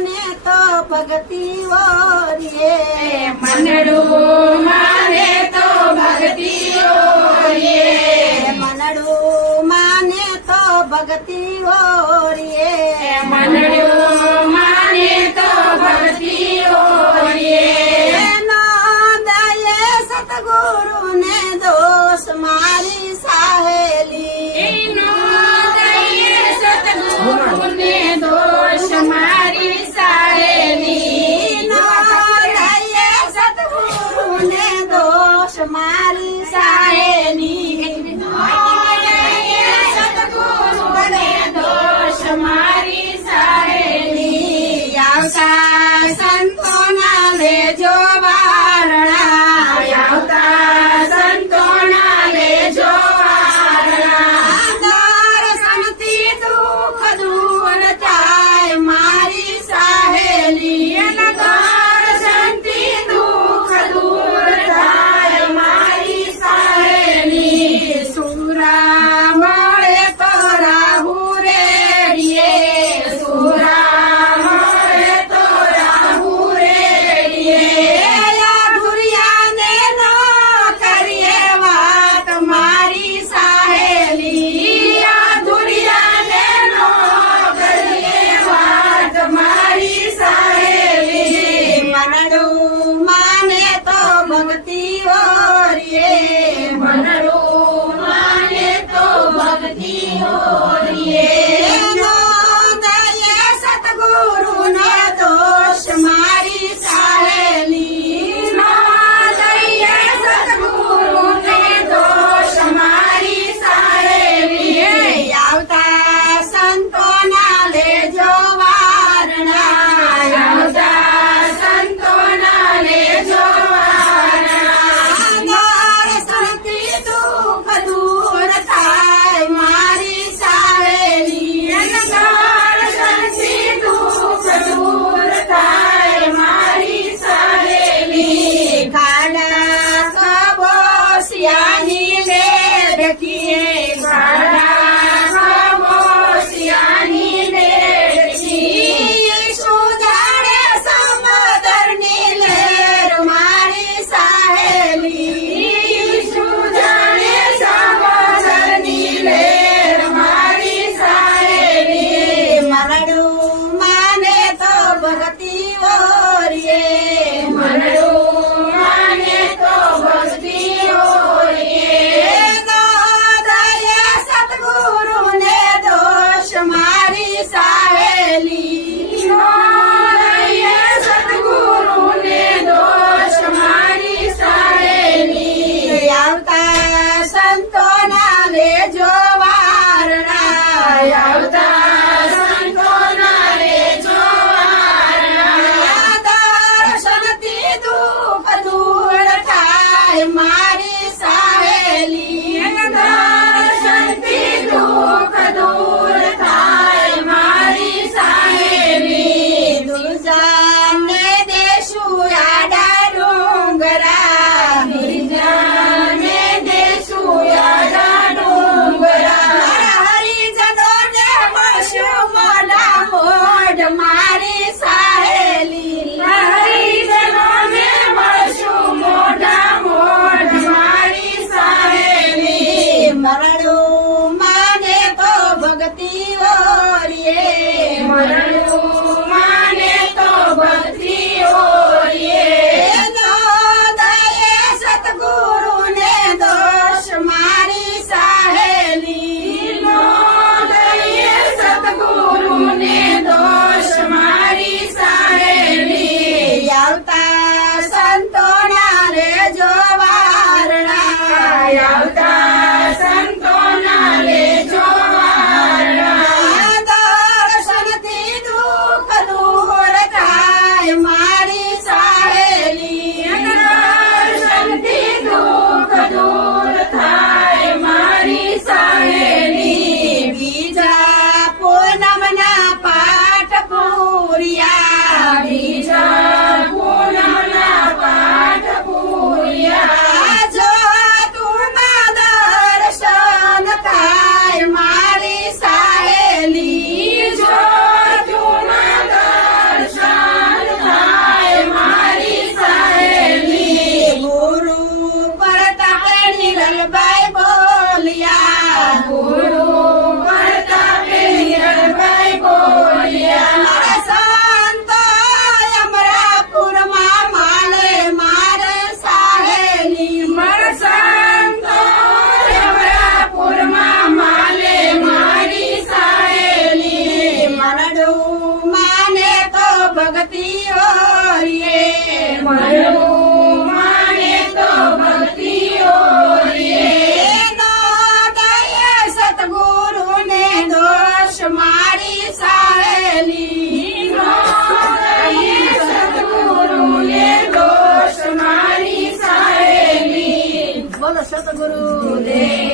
માને તો ભક્તિ ઓરીએ મનડું માને તો ભક્તિ ઓરીએ મનડું માને તો ભક્તિ ઓરીએ મનડું માને તો ભક્તિ ઓરીએ એનો દયે સતગુરુને દોષ મારી સાહેલી એનો દયે સતગુરુને દોષ મારી સાહેલી એનો દયે સતગુરુને દોષ મારી સાહેલી સતગુરુને દોષ મારી સાહેલી આવતા સંતોના લેજો વારણા આવતા સંતોના લેજો વારણા દર્શનથી દુઃખ દૂર થાય મારી સાહેલી દર્શનથી દુઃખ દૂર થાય મારી સાહેલી સુરા મળે તો રાહુ રેડીએ સુરા મળે તો મળ્યું મને તો ભક્તિઓ રે. એનો દય સતગુરુને દોષ મારી સાહેલી સદગુરુને દોષ મારી સહેલી. બોલો સતગુરુ દેવ